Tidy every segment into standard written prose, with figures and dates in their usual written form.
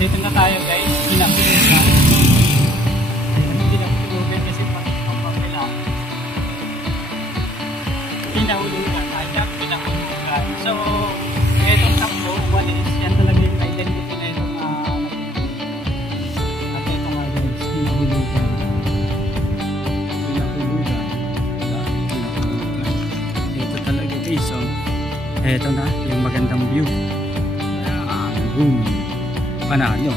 Dito na tayo guys, pinakulugan. Pinakulugan kasi pagpapapila. Pinahulugan, pinahulugan. So, itong takbo, walis, yan talaga yung identity na itong at ito nga guys, pinahulugan. Pinahulugan. Ito talaga guys, so, ito na, yung magandang view. Boom! Panalo.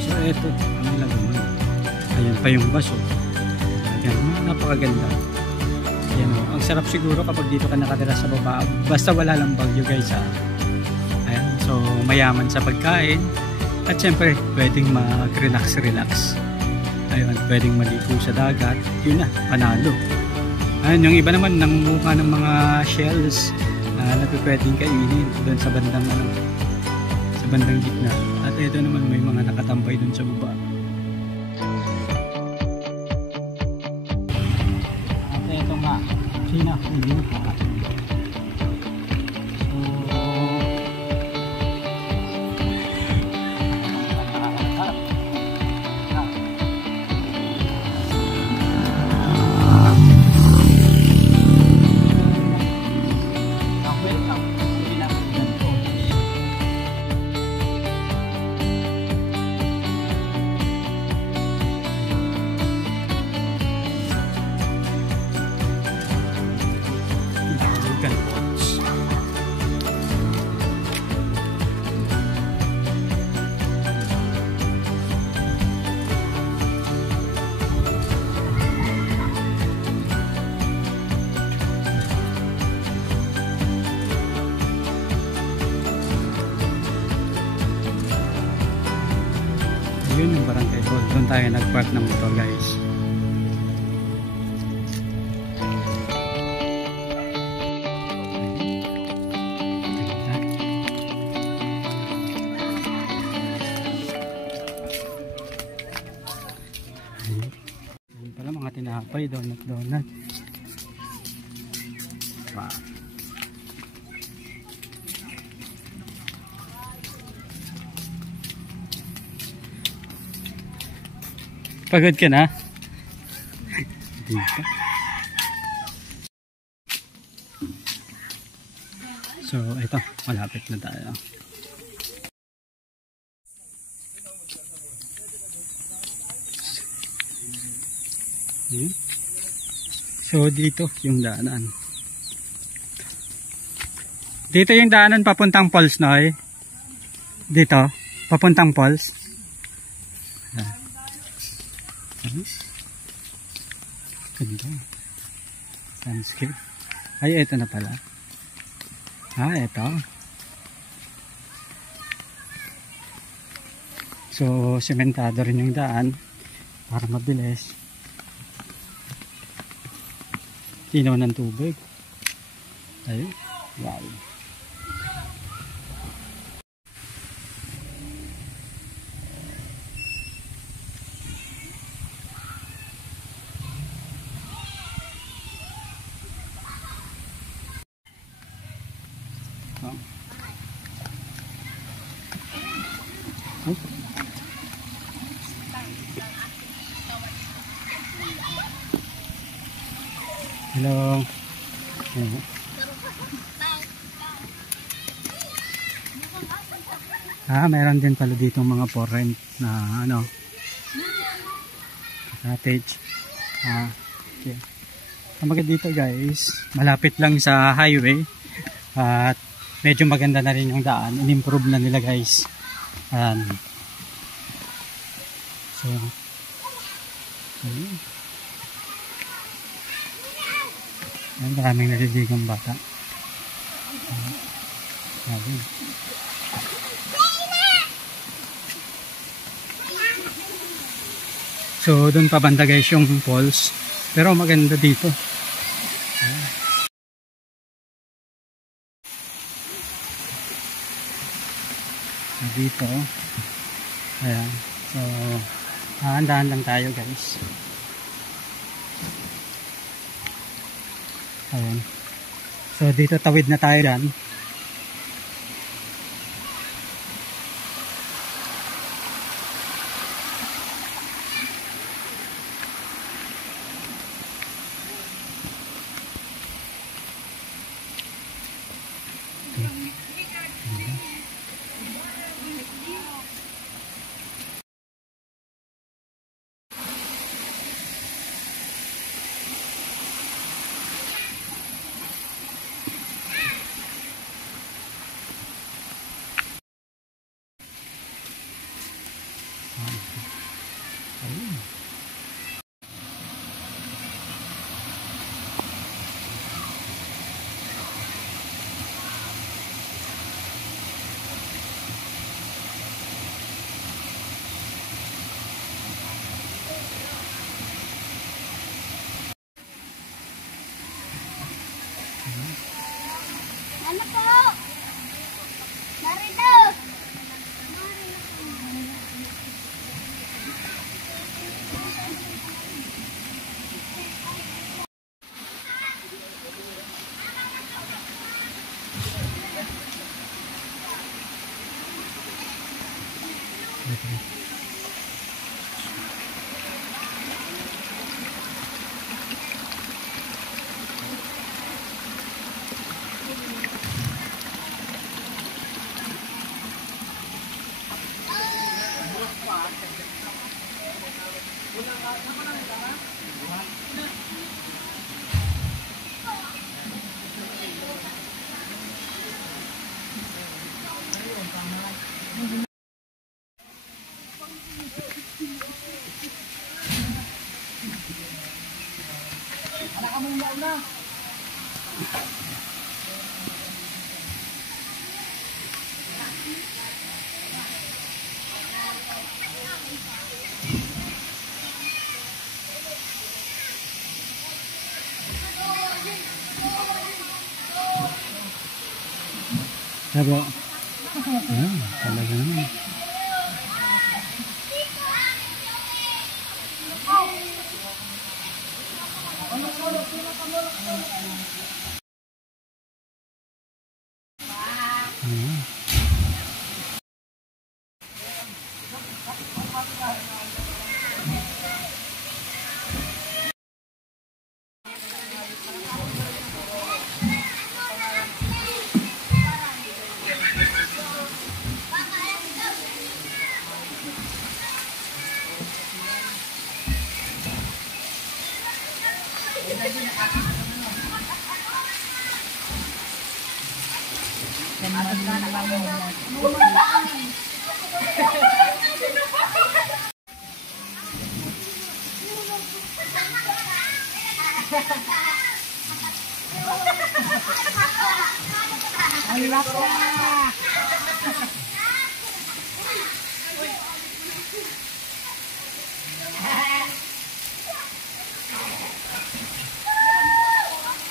So ito, ang nilagaman. Ayan pa yung baso. Ayan, napakaganda. Ayan, ang sarap siguro kapag dito ka nakatira sa baba. Basta wala lang bagyo guys ha. Ayan, so mayaman sa pagkain. At syempre, pwedeng mag-relax. Ayan, pwedeng maligo sa dagat. Yun na, panalo. Ayan, yung iba naman nangunguha ng mga shells na pwedeng kainin doon sa bandang sa bandang gitna. At ito naman may mga nakatambay doon sa baba. At ito nga, pinahulugan. Yun yung barangay road. Doon tayo nag-park ng motor guys. Doon pala mga tinapay, donut. Wow. Pagod ka na? Hindi pa. So, ito. Malapit na tayo. So, dito yung daanan. Dito yung daanan papuntang falls, Noy. Dito. Papuntang falls. Ganda. Landscape. Ay, ito na pala. Ito. So, sementado rin yung daan para mabilis. Tinaw ng tubig. Ayun. Wow. Hello. Meron din pala dito mga for rent na cottage. Okay. Ang maganda dito guys, malapit lang sa highway at medyo maganda na rin yung daan. In-improve na nila guys. So, maraming naliligang bata. So, doon pa banda guys yung falls. Pero maganda dito. Dito. Ayan. So, dahan lang tayo guys. Ayan. So, dito tawid na tayo dyan. Sabo. Talaga naman.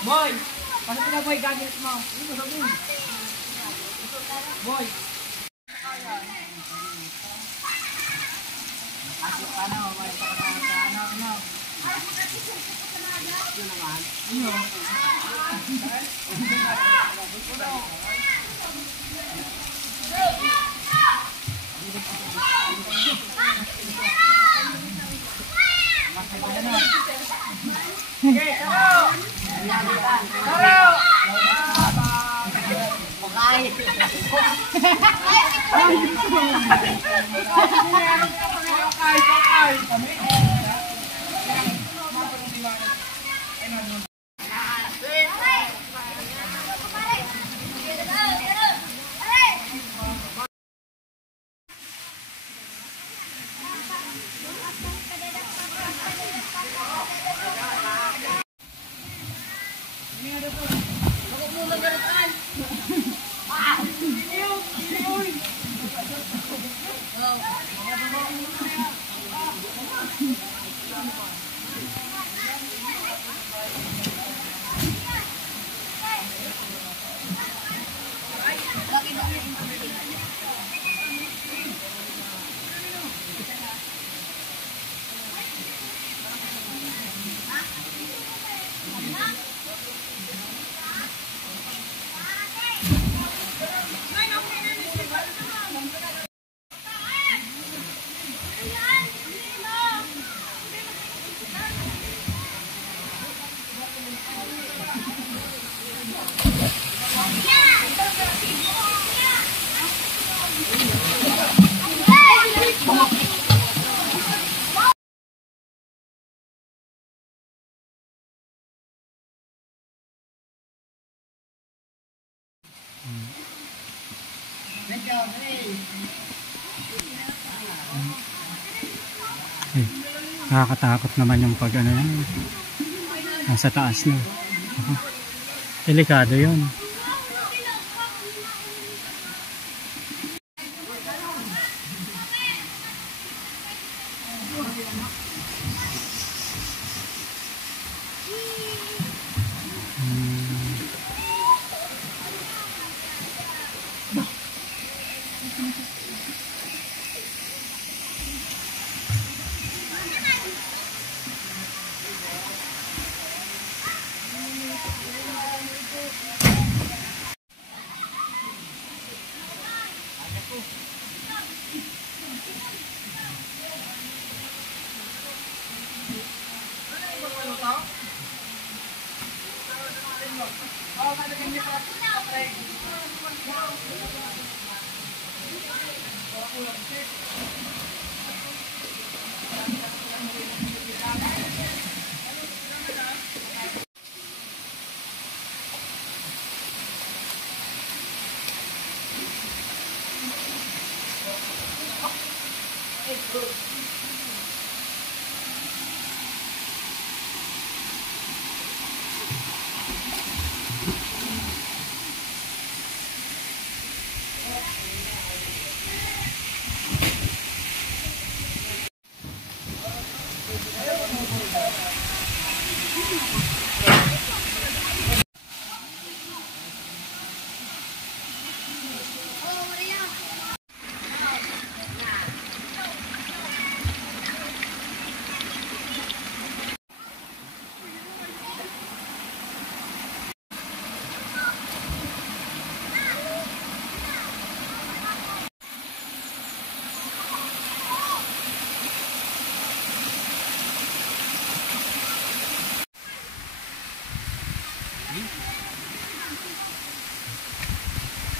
Boy! Paano na boy gamit mo? Boy! Asok ka na, may pakatawa sa ano. Yun naman. Sige, taro! Taro! Pagkain! Ay, nakakatakot naman yung pag ano yan. Nasa taas na. Delikado yun.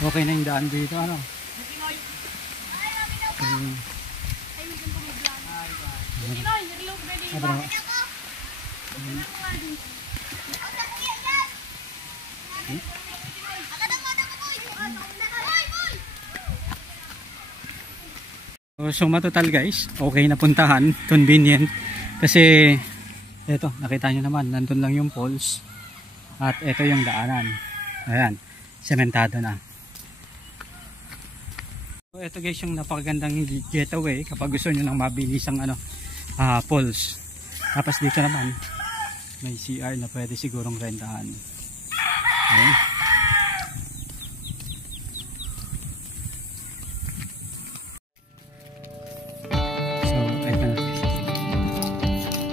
Okay na yung daan dito, ano? So matotal guys, okay na puntahan, convenient. Kasi eto, nakita nyo naman, nandun lang yung poles. At eto yung daanan. Ayan, sementado na. So ito guys yung napakagandang getaway kapag gusto nyo ng mabilisang poles. Tapos dito naman may CR na pwede sigurong rentahan. Ayan. So ito na.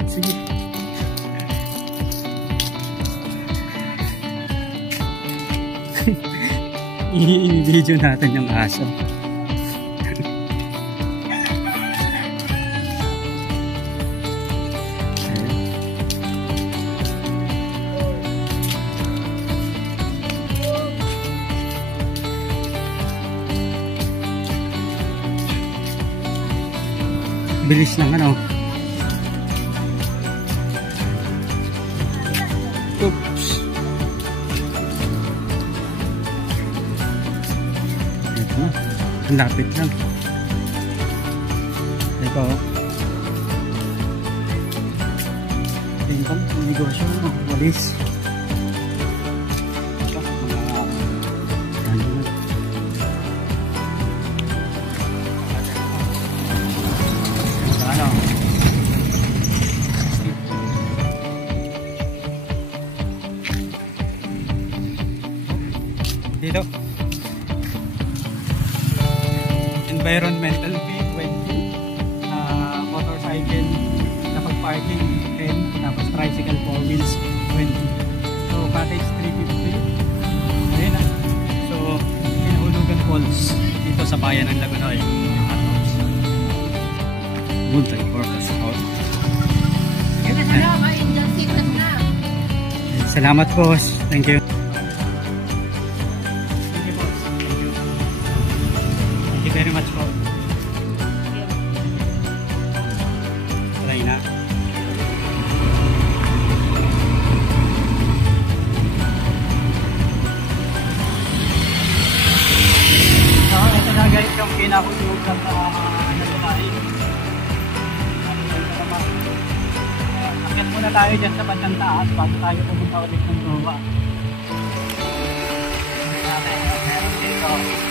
Sige. I-video natin yung aso. Bilis lang Oops. Ito na. Ang lapit lang. Ito. Tingnan ang negosyo. Walis. Ito. Dito environmental fee 20, motorcycle kapag parking 10, tapos tricycle 4 wheels 20. So cottage 350. Ayun na. So Pinahulugan Falls dito sa bayan ng Lagunoy. Multi-purpose hall. Salamat boss. Thank you. Very much po. Try na. So, ito na guys yung pinahulog ng naglain. Akit muna tayo dyan sa bandang taas bago tayo pumunta ulit ng Goa. Meron dito.